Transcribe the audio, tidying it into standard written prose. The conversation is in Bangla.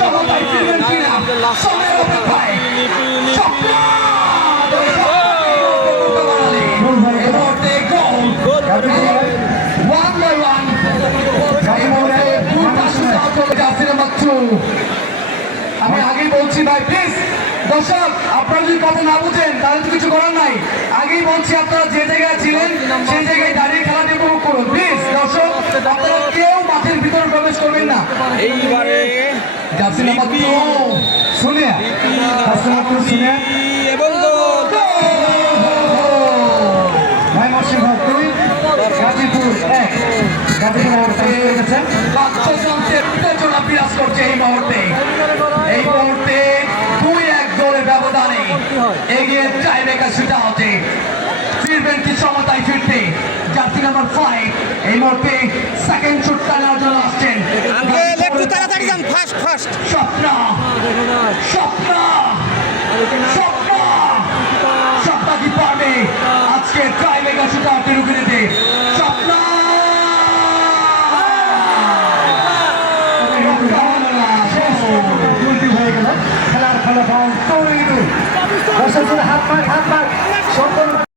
সমতায় ফিরবেন কিনা সময়ের অপেক্ষায় স্বপ্ন আমি আগেই বলছি ভাই প্লিজ দর্শক আপনারা যদি কথা না বুঝেন তাহলে তো কিছু করার নাই আগেই বলছি আপনারা যে জায়গায় ছিলেন সেই জায়গায় দাঁড়িয়ে খেলাটি উপভোগ করুন প্লিজ দর্শক আপনারা কেউ মাঠের ভিতরে প্রবেশ করবেন না এইবারে জার্সি নাম্বার 2 সুনিয়া সুনিয়া এবং ভাই মসিম ভাই 2 গাজীপুর 1 গাজীপুর বাচ্চাদের উত্তেজনা বিরাজ করছে এই মুহূর্তে 2-1 গোলের ব্যবধানে এগিয়ে টাইব্রেকার শুট আউটে ফিরবেন কি সমতায় ফিরতে জার্সি নাম্বার 5 এই মুহূর্তে সেকেন্ড শুট টানার জন্য আসছেন একটু তাড়াতাড়ি যান ফাস্ট স্বপ্ন কি পারবে আজকে টাইব্রেকার শুট আউটে রুখে দিতে স্বপ্ন খেলার ফলাফল তৈরি হাত পাক সম্পূর্ণ